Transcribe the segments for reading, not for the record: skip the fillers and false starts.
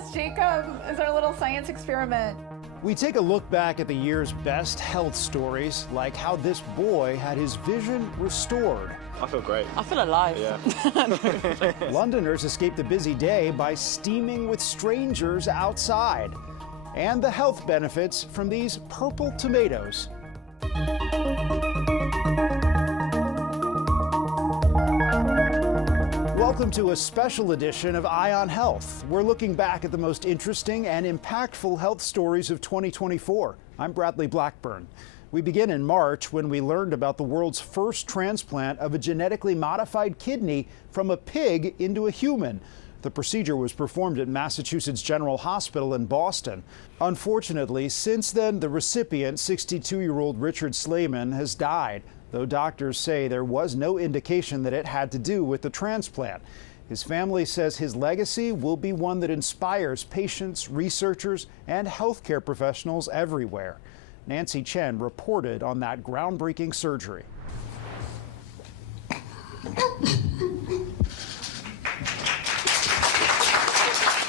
Yes, Jacob is our little science experiment. We take a look back at the year's best health stories, like how this boy had his vision restored. I feel great. I feel alive. Yeah. Londoners escaped a busy day by steaming with strangers outside. And the health benefits from these purple tomatoes. Welcome to a special edition of Eye on Health. We're looking back at the most interesting and impactful health stories of 2024. I'm Bradley Blackburn. We begin in March when we learned about the world's first transplant of a genetically modified kidney from a pig into a human. The procedure was performed at Massachusetts General Hospital in Boston. Unfortunately, since then, the recipient, 62-year-old Richard Slayman, has died, though doctors say there was no indication that it had to do with the transplant. His family says his legacy will be one that inspires patients, researchers, and healthcare professionals everywhere. Nancy Chen reported on that groundbreaking surgery.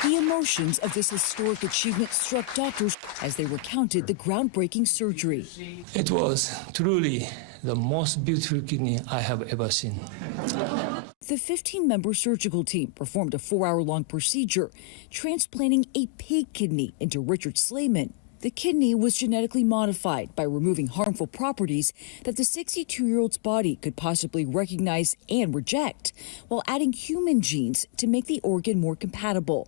The emotions of this historic achievement struck doctors as they recounted the groundbreaking surgery. It was truly the most beautiful kidney I have ever seen. The 15-member surgical team performed a 4-hour-long procedure, transplanting a pig kidney into Richard Slayman. The kidney was genetically modified by removing harmful properties that the 62-year-old's body could possibly recognize and reject, while adding human genes to make the organ more compatible.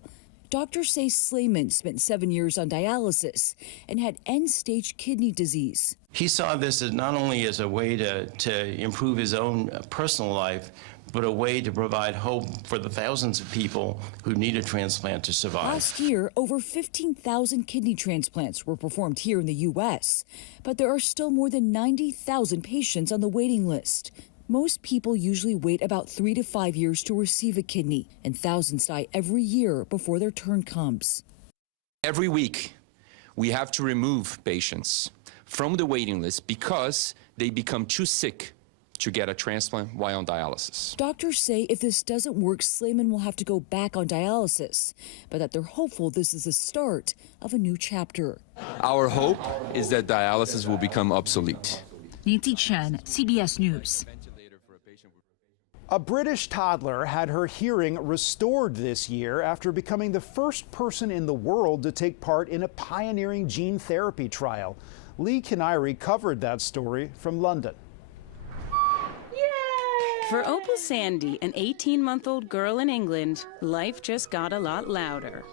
Doctors say Slayman spent 7 years on dialysis and had end-stage kidney disease. He saw this as not only as a way to improve his own personal life, but a way to provide hope for the thousands of people who need a transplant to survive. Last year, over 15,000 kidney transplants were performed here in the U.S., but there are still more than 90,000 patients on the waiting list. Most people usually wait about 3 to 5 years to receive a kidney, and thousands die every year before their turn comes. Every week, we have to remove patients from the waiting list because they become too sick to get a transplant while on dialysis. Doctors say if this doesn't work, Slayman will have to go back on dialysis, but that they're hopeful this is the start of a new chapter. Our hope is that dialysis will become obsolete. Nancy Chen, CBS News. A British toddler had her hearing restored this year after becoming the first person in the world to take part in a pioneering gene therapy trial. Lee Canary covered that story from London. For Opal Sandy, an 18-month-old girl in England, life just got a lot louder.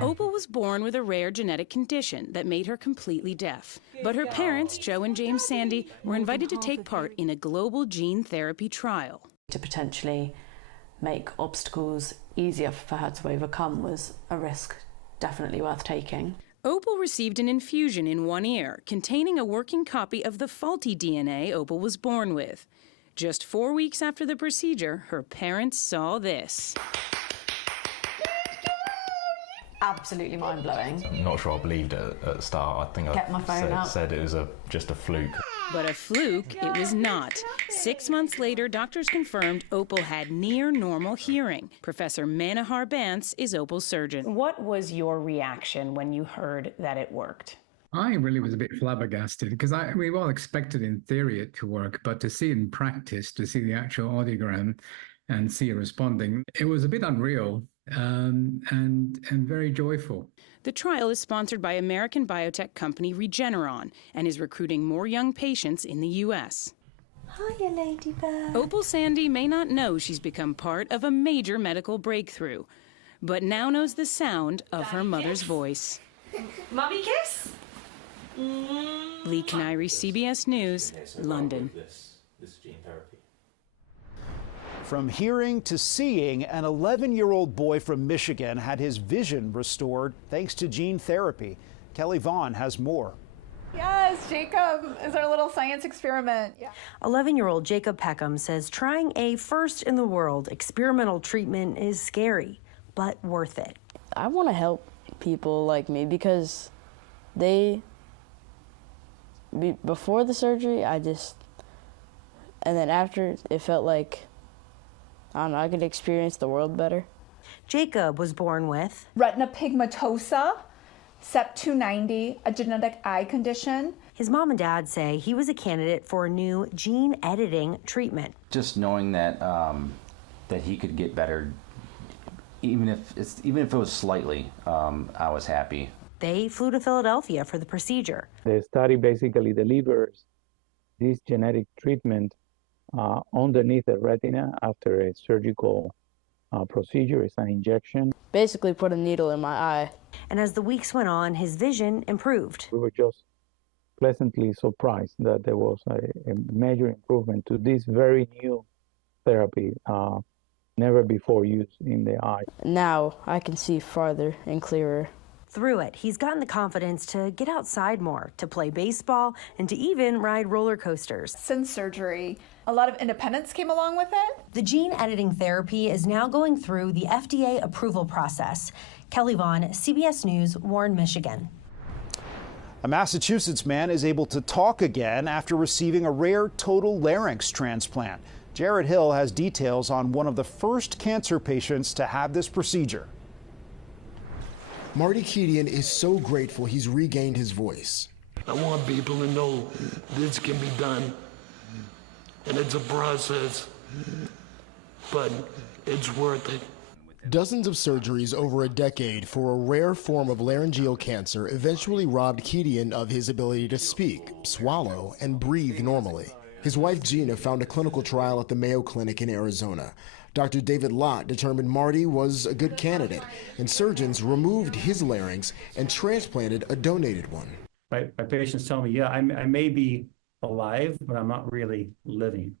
Opal was born with a rare genetic condition that made her completely deaf. But her parents, Joe and James Sandy, were invited to take part in a global gene therapy trial. To potentially make obstacles easier for her to overcome was a risk definitely worth taking. Opal received an infusion in one ear containing a working copy of the faulty DNA Opal was born with. Just 4 weeks after the procedure, her parents saw this. Absolutely mind-blowing. I'm not sure I believed it at the start. I think I said it was just a fluke. But a fluke it was not. 6 months later, doctors confirmed Opal had near normal hearing. Professor Manohar Bance is Opal's surgeon. What was your reaction when you heard that it worked? I really was a bit flabbergasted because we all expected in theory it to work, but to see it in practice, to see the actual audiogram and see it responding, it was a bit unreal and very joyful. The trial is sponsored by American biotech company Regeneron and is recruiting more young patients in the U.S. Hiya, Ladybird. Opal Sandy may not know she's become part of a major medical breakthrough, but now knows the sound of her mother's voice. Mummy kiss? Lee Canary, CBS News, London. From hearing to seeing, an 11-year-old boy from Michigan had his vision restored thanks to gene therapy. Kelly Vaughn has more. Yes, Jacob is our little science experiment. 11-year-old Jacob Peckham says trying a first-in-the-world experimental treatment is scary, but worth it. I want to help people like me because before the surgery, and then after, it felt like, I don't know, I could experience the world better. Jacob was born with retina pigmentosa, CEP290, a genetic eye condition. His mom and dad say he was a candidate for a new gene editing treatment. Just knowing that that he could get better, even if it was slightly, I was happy. They flew to Philadelphia for the procedure. The study basically delivers this genetic treatment underneath the retina after a surgical procedure. It's an injection. Basically put a needle in my eye. And as the weeks went on, his vision improved. We were just pleasantly surprised that there was a major improvement to this very new therapy, never before used in the eye. Now I can see farther and clearer. Through it, he's gotten the confidence to get outside more, to play baseball, and to even ride roller coasters. Since surgery, a lot of independence came along with it. The gene editing therapy is now going through the FDA approval process. Kelly Vaughn, CBS News, Warren, Michigan. A Massachusetts man is able to talk again after receiving a rare total larynx transplant. Jared Hill has details on one of the first cancer patients to have this procedure. Marty Kedian is so grateful he's regained his voice. I want people to know this can be done, and it's a process, but it's worth it. Dozens of surgeries over a decade for a rare form of laryngeal cancer eventually robbed Kedian of his ability to speak, swallow, and breathe normally. His wife Gina found a clinical trial at the Mayo Clinic in Arizona. Dr. David Lott determined Marty was a good candidate, and surgeons removed his larynx and transplanted a donated one. My patients tell me, yeah, I may be alive, but I'm not really living.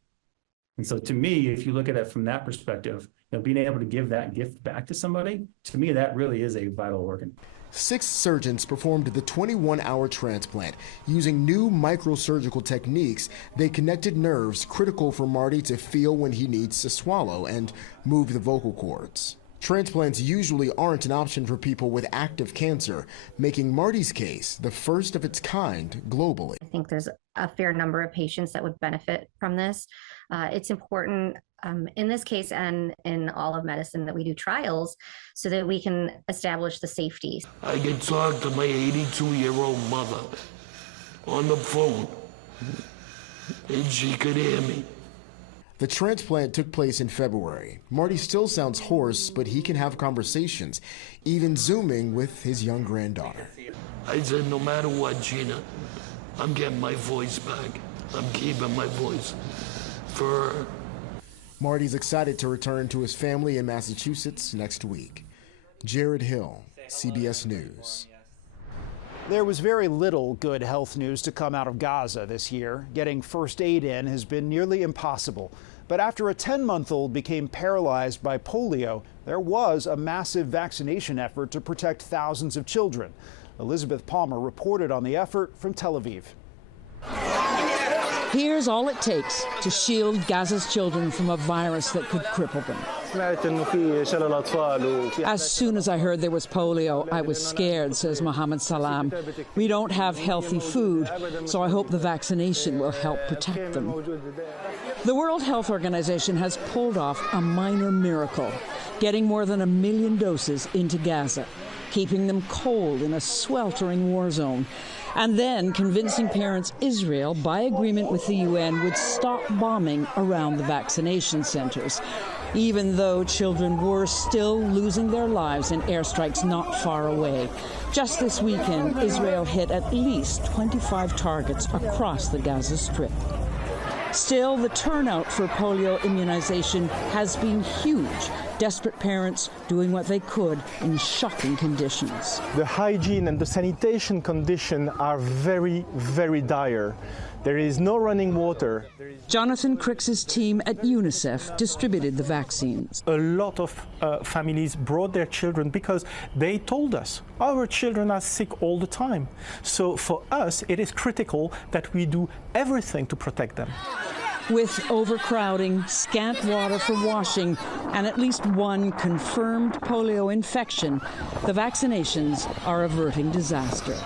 And so to me, if you look at it from that perspective, being able to give that gift back to somebody, to me, that really is a vital organ. 6 surgeons performed the 21-hour transplant. Using new microsurgical techniques, they connected nerves critical for Marty to feel when he needs to swallow and move the vocal cords. Transplants usually aren't an option for people with active cancer, making Marty's case the first of its kind globally. I think there's a fair number of patients that would benefit from this. It's important in this case and in all of medicine that we do trials so that we can establish the safety. I can talk to my 82-year-old mother on the phone, and she could hear me. The transplant took place in February. Marty still sounds hoarse, but he can have conversations, even Zooming with his young granddaughter. I said, no matter what, Gina, I'm getting my voice back. I'm keeping my voice for her. Marty's excited to return to his family in Massachusetts next week. Jared Hill, CBS News. There was very little good health news to come out of Gaza this year. Getting first aid in has been nearly impossible. But after a 10-month-old became paralyzed by polio, there was a massive vaccination effort to protect thousands of children. Elizabeth Palmer reported on the effort from Tel Aviv. Here's all it takes to shield Gaza's children from a virus that could cripple them. As soon as I heard there was polio, I was scared, says Mohammed Salam. We don't have healthy food, so I hope the vaccination will help protect them. The World Health Organization has pulled off a minor miracle, getting more than 1 million doses into Gaza, keeping them cold in a sweltering war zone, and then convincing parents Israel, by agreement with the UN, would stop bombing around the vaccination centers, even though children were still losing their lives in airstrikes not far away. Just this weekend, Israel hit at least 25 targets across the Gaza Strip. Still, the turnout for polio immunization has been huge. Desperate parents doing what they could in shocking conditions. The hygiene and the sanitation conditions are very, very dire. There is no running water. Jonathan Crick's team at UNICEF distributed the vaccines. A lot of families brought their children because they told us our children are sick all the time. So for us, it is critical that we do everything to protect them. With overcrowding, scant water for washing, and at least one confirmed polio infection, the vaccinations are averting disaster.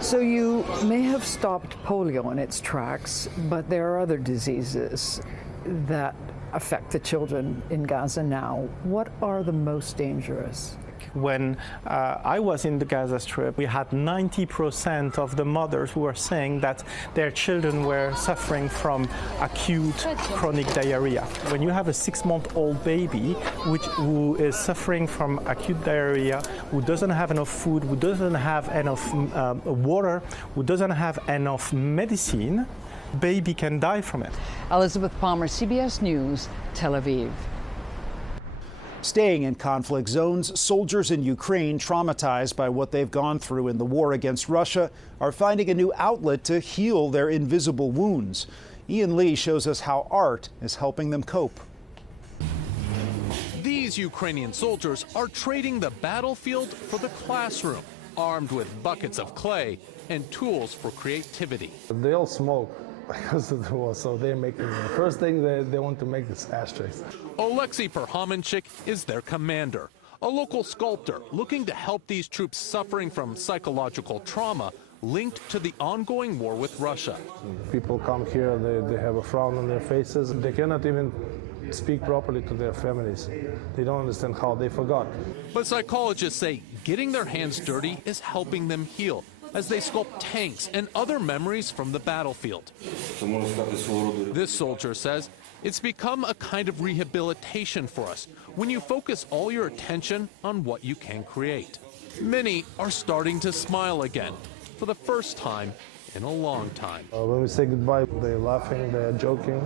So you may have stopped polio in its tracks, but there are other diseases that affect the children in Gaza now. What are the most dangerous? When I was in the Gaza Strip, we had 90% of the mothers who were saying that their children were suffering from acute chronic diarrhea. When you have a 6-month-old baby who is suffering from acute diarrhea, who doesn't have enough food, who doesn't have enough water, who doesn't have enough medicine, baby can die from it. Elizabeth Palmer, CBS News, Tel Aviv. Staying in conflict zones, soldiers in Ukraine, traumatized by what they've gone through in the war against Russia, are finding a new outlet to heal their invisible wounds. Ian Lee shows us how art is helping them cope. These Ukrainian soldiers are trading the battlefield for the classroom, armed with buckets of clay and tools for creativity. They all smoke because of the war, so they're making the first thing they want to make is ashtrays. Oleksiy Perhomenchik is their commander, a local sculptor looking to help these troops suffering from psychological trauma linked to the ongoing war with Russia. People come here, they have a frown on their faces. They cannot even speak properly to their families. They don't understand how they forgot. But psychologists say getting their hands dirty is helping them heal, as they sculpt tanks and other memories from the battlefield. This soldier says it's become a kind of rehabilitation for us when you focus all your attention on what you can create. Many are starting to smile again for the first time in a long time. When we say goodbye, they're laughing, they're joking,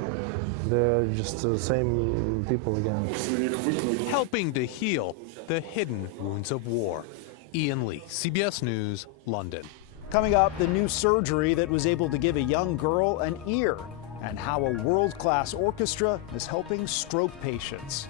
they're just the same people again. Helping to heal the hidden wounds of war. Ian Lee, CBS News, London. Coming up, the new surgery that was able to give a young girl an ear, and how a world-class orchestra is helping stroke patients.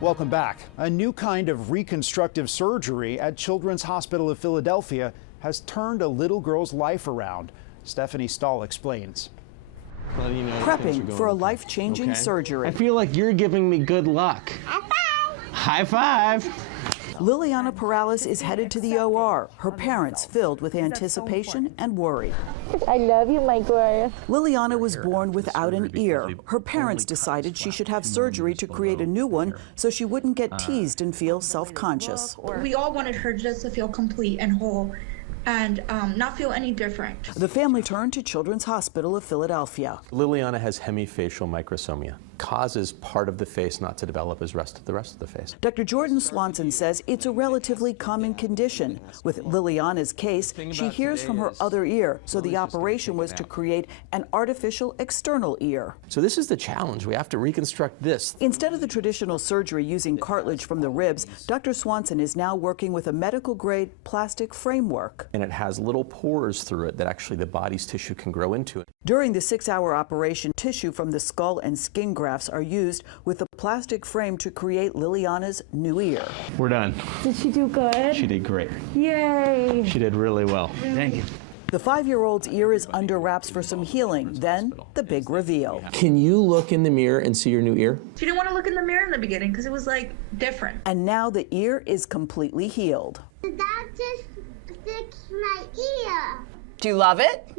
Welcome back. A new kind of reconstructive surgery at Children's Hospital of Philadelphia has turned a little girl's life around. Stephanie Stahl explains. Prepping for a life-changing surgery. I feel like you're giving me good luck. High five! Liliana Perales is headed to the OR, her parents filled with anticipation and worry. I love you, my girl. Liliana was born without an ear. Her parents decided she should have surgery to create a new one so she wouldn't get teased and feel self-conscious. We all wanted her just to feel complete and whole and not feel any different. The family turned to Children's Hospital of Philadelphia. Liliana has hemifacial microsomia, causes part of the face not to develop as the rest of the face. Dr. Jordan Swanson says it's a relatively common condition. With Liliana's case, she hears from her other ear, so the operation was to create an artificial external ear. So this is the challenge. We have to reconstruct this. Instead of the traditional surgery using cartilage from the ribs, Dr. Swanson is now working with a medical-grade plastic framework. And it has little pores through it that actually the body's tissue can grow into it. During the 6-hour operation, tissue from the skull and skin grafts are used with the plastic frame to create Liliana's new ear. We're done. Did she do good? She did great. Yay! She did really well. Thank you. The 5-year-old's ear is under wraps for some healing, then the big reveal. Can you look in the mirror and see your new ear? She didn't want to look in the mirror in the beginning because it was like different. And now the ear is completely healed. The doctor fixed my ear. Do you love it?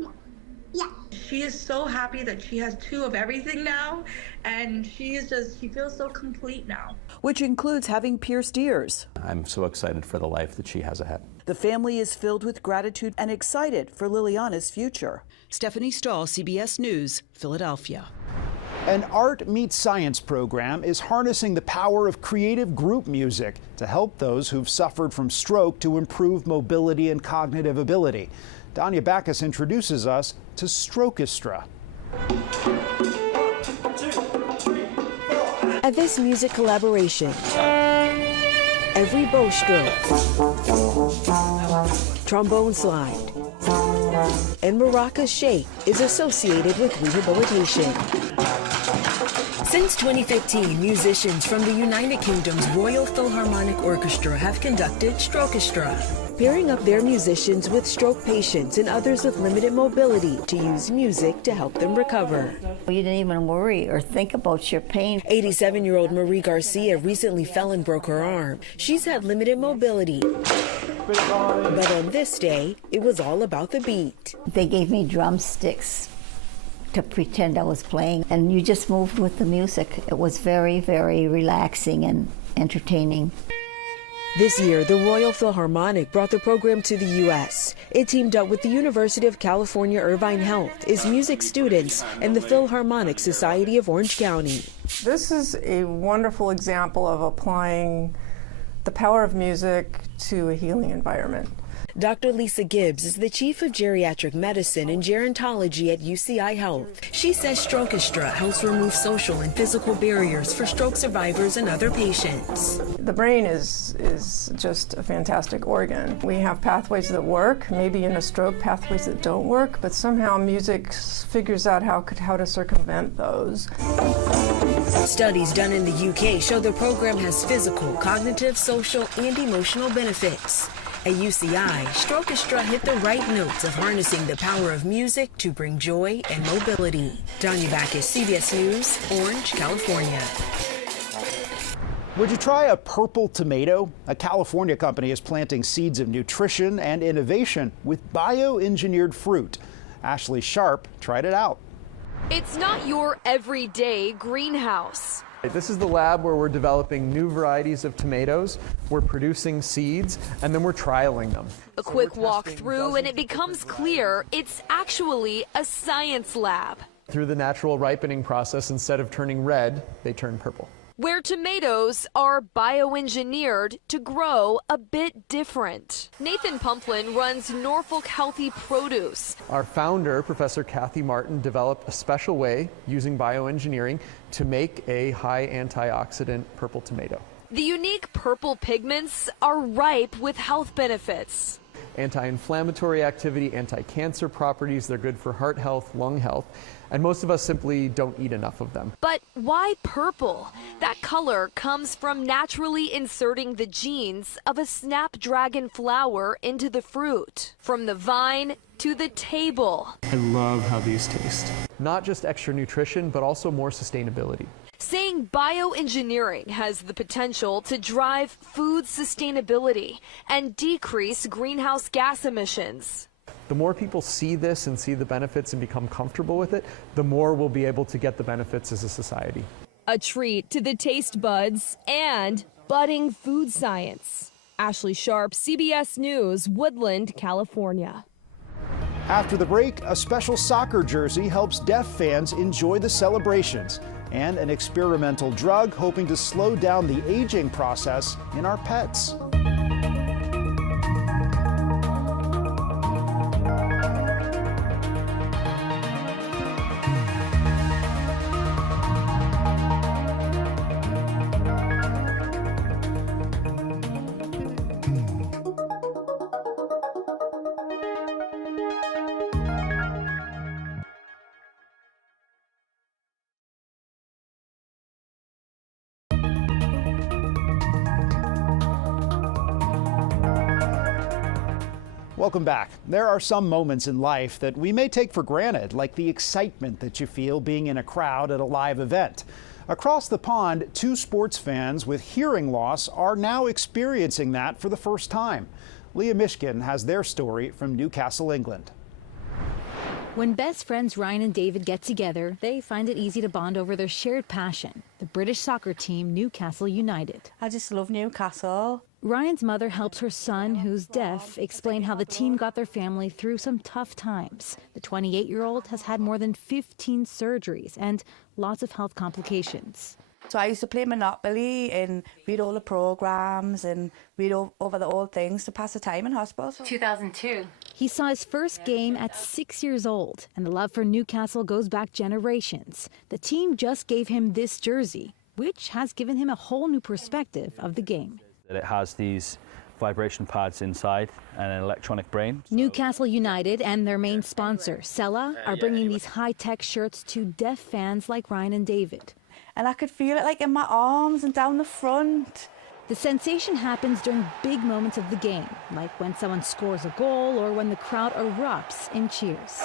Yeah. She is so happy that she has 2 of everything now, and she feels so complete now. Which includes having pierced ears. I'm so excited for the life that she has ahead. The family is filled with gratitude and excited for Liliana's future. Stephanie Stahl, CBS News, Philadelphia. An Art Meets Science program is harnessing the power of creative group music to help those who've suffered from stroke to improve mobility and cognitive ability. Danya Backus introduces us to Orchestra. At this music collaboration, every bow stroke, trombone slide, And maraca shake is associated with rehabilitation. Since 2015, musicians from the United Kingdom's Royal Philharmonic Orchestra have conducted Orchestra, pairing up their musicians with stroke patients and others with limited mobility to use music to help them recover. You didn't even worry or think about your pain. 87-year-old Marie Garcia recently fell and broke her arm. She's had limited mobility. But on this day, it was all about the beat. They gave me drumsticks to pretend I was playing, and you just moved with the music. It was very, very relaxing and entertaining. This year, the Royal Philharmonic brought the program to the U.S. It teamed up with the University of California Irvine Health, its music students, and the Philharmonic Society of Orange County. This is a wonderful example of applying the power of music to a healing environment. Dr. Lisa Gibbs is the chief of geriatric medicine and gerontology at UCI Health. She says Orchestra helps remove social and physical barriers for stroke survivors and other patients. The brain is just a fantastic organ. We have pathways that work, maybe in a stroke pathways that don't work, but somehow music figures out how to circumvent those. Studies done in the UK show the program has physical, cognitive, social, and emotional benefits. At UCI, Orchestra hit the right notes of harnessing the power of music to bring joy and mobility. Tanya Backus, CBS News, Orange, California. Would you try a purple tomato? A California company is planting seeds of nutrition and innovation with bioengineered fruit. Ashley Sharp tried it out. It's not your everyday greenhouse. This is the lab where we're developing new varieties of tomatoes, we're producing seeds, and then we're trialing them. A quick walk through and it becomes clear it's actually a science lab. Through the natural ripening process, instead of turning red, they turn purple. Where tomatoes are bioengineered to grow a bit different. Nathan Pumplin runs Norfolk Healthy Produce. Our founder, Professor Kathy Martin, developed a special way using bioengineering to make a high antioxidant purple tomato. The unique purple pigments are ripe with health benefits. Anti-inflammatory activity, anti-cancer properties, they're good for heart health, lung health, and most of us simply don't eat enough of them. But why purple? That color comes from naturally inserting the genes of a snapdragon flower into the fruit. From the vine to the table. I love how these taste. Not just extra nutrition, but also more sustainability. Saying bioengineering has the potential to drive food sustainability and decrease greenhouse gas emissions. The more people see this and see the benefits and become comfortable with it, the more we'll be able to get the benefits as a society. A treat to the taste buds and budding food science. Ashley Sharp, CBS News, Woodland, California. After the break, a special soccer jersey helps deaf fans enjoy the celebrations, and an experimental drug hoping to slow down the aging process in our pets. Welcome back. There are some moments in life that we may take for granted, like the excitement that you feel being in a crowd at a live event. Across the pond, 2 sports fans with hearing loss are now experiencing that for the first time. Leah Mishkin has their story from Newcastle, England. When best friends Ryan and David get together, they find it easy to bond over their shared passion, the British soccer team Newcastle United. I just love Newcastle. Ryan's mother helps her son, who's deaf, explain how the team got their family through some tough times. The 28-year-old has had more than 15 surgeries and lots of health complications. So I used to play Monopoly and read all the programs and read over the old things to pass the time in hospital. 2002. He saw his first game at 6 years old, and the love for Newcastle goes back generations. The team just gave him this jersey, which has given him a whole new perspective of the game. It has these vibration pads inside and an electronic brain. Newcastle United and their main sponsor, Sella, are bringing these high-tech shirts to deaf fans like Ryan and David. And I could feel it like in my arms and down the front. The sensation happens during big moments of the game, like when someone scores a goal or when the crowd erupts in cheers.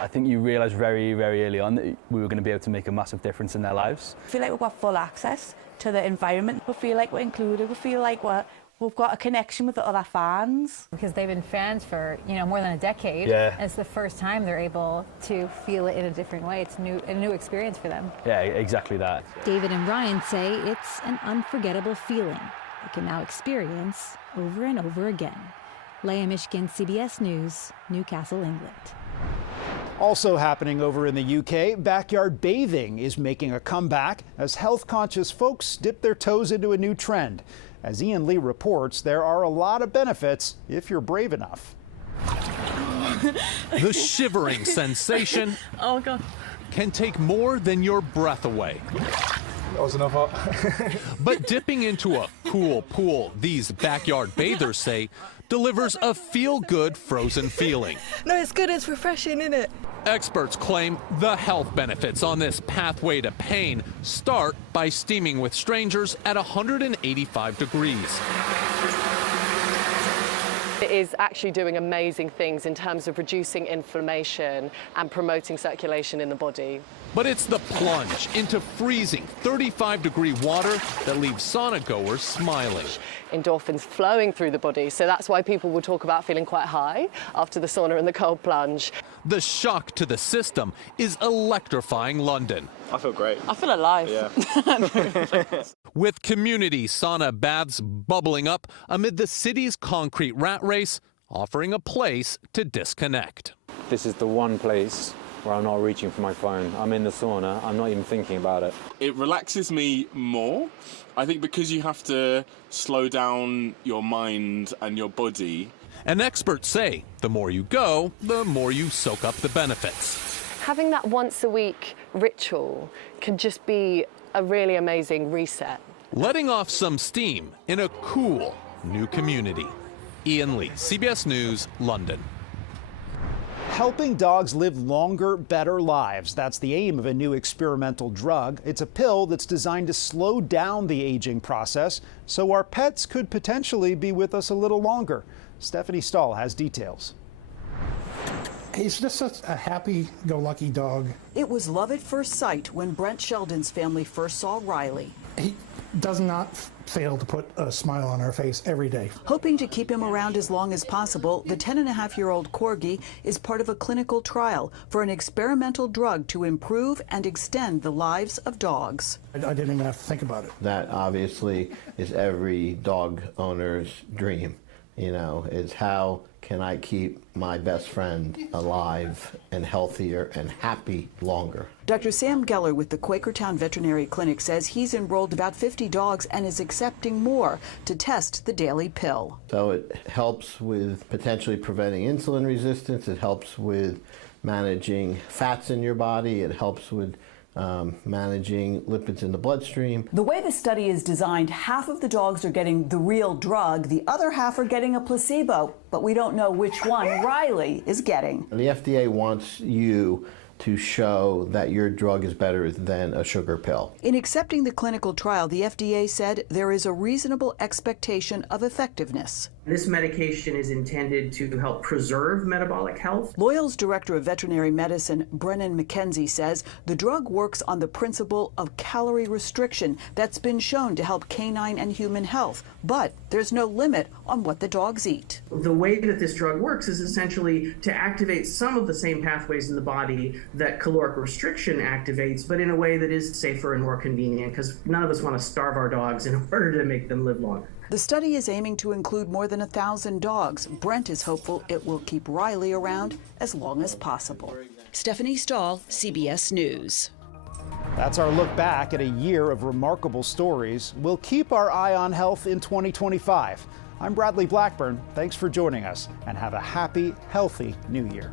I think you realise very, very early on that we were going to be able to make a massive difference in their lives. I feel like we've got full access to the environment. We feel like we're included. We feel like we've got a connection with the other fans. Because they've been fans for, more than a decade. Yeah. It's the first time they're able to feel it in a different way. It's a new experience for them. Yeah, exactly that. David and Ryan say it's an unforgettable feeling they can now experience over and over again. Leah Mishkin, CBS News, Newcastle, England. Also happening over in the UK, backyard bathing is making a comeback as health-conscious folks dip their toes into a new trend. As Ian Lee reports, there are a lot of benefits if you're brave enough. The shivering sensation can take more than your breath away. That was enough hot. But dipping into a cool pool, these backyard bathers say, delivers a feel-good frozen feeling. No, it's good, it's refreshing, isn't it? Experts claim the health benefits on this pathway to pain start by steaming with strangers at 185 degrees. It is actually doing amazing things in terms of reducing inflammation and promoting circulation in the body. But it's the plunge into freezing 35-degree water that leaves sauna goers smiling. Endorphins flowing through the body, so that's why people will talk about feeling quite high after the sauna and the cold plunge. The shock to the system is electrifying London. I feel great. I feel alive. Yeah. With community sauna baths bubbling up amid the city's concrete rat race, offering a place to disconnect. This is the one place where I'm not reaching for my phone. I'm in the sauna, I'm not even thinking about it. It relaxes me more. I think because you have to slow down your mind and your body. And experts say the more you go, the more you soak up the benefits. Having that once a week ritual can just be a really amazing reset. Letting off some steam in a cool new community. Ian Lee, CBS News, London. Helping dogs live longer, better lives. That's the aim of a new experimental drug. It's a pill that's designed to slow down the aging process so our pets could potentially be with us a little longer. Stephanie Stahl has details. He's just a happy-go-lucky dog. It was love at first sight when Brent Sheldon's family first saw Riley. He does not fail to put a smile on our face every day. Hoping to keep him around as long as possible, the 10-and-a-half-year-old Corgi is part of a clinical trial for an experimental drug to improve and extend the lives of dogs. I didn't even have to think about it. That obviously is every dog owner's dream. Is how can I keep my best friend alive and healthier and happy longer? Dr. Sam Geller with the Quakertown Veterinary Clinic says he's enrolled about 50 dogs and is accepting more to test the daily pill. So it helps with potentially preventing insulin resistance. It helps with managing fats in your body. It helps with managing lipids in the bloodstream. The way the study is designed, half of the dogs are getting the real drug, the other half are getting a placebo, but we don't know which one Riley is getting. The FDA wants you to show that your drug is better than a sugar pill. In accepting the clinical trial, the FDA said there is a reasonable expectation of effectiveness. This medication is intended to help preserve metabolic health. Loyal's director of veterinary medicine, Brennan McKenzie, says the drug works on the principle of calorie restriction that's been shown to help canine and human health, but there's no limit on what the dogs eat. The way that this drug works is essentially to activate some of the same pathways in the body that caloric restriction activates, but in a way that is safer and more convenient, because none of us want to starve our dogs in order to make them live longer. The study is aiming to include more than 1,000 dogs. Brent is hopeful it will keep Riley around as long as possible. Stephanie Stahl, CBS News. That's our look back at a year of remarkable stories. We'll keep our eye on health in 2025. I'm Bradley Blackburn. Thanks for joining us, and have a happy, healthy new year.